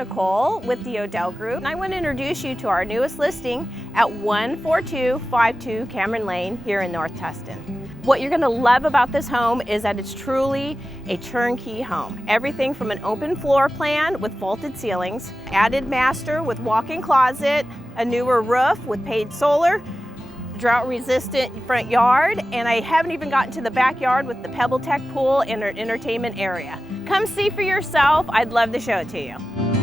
Nicole with the Odell Group, and I want to introduce you to our newest listing at 14252 Cameron Lane here in North Tustin. What you're going to love about this home is that it's truly a turnkey home. Everything from an open floor plan with vaulted ceilings, added master with walk-in closet, a newer roof with paid solar, drought-resistant front yard, and I haven't even gotten to the backyard with the Pebble Tech pool and our entertainment area. Come see for yourself. I'd love to show it to you.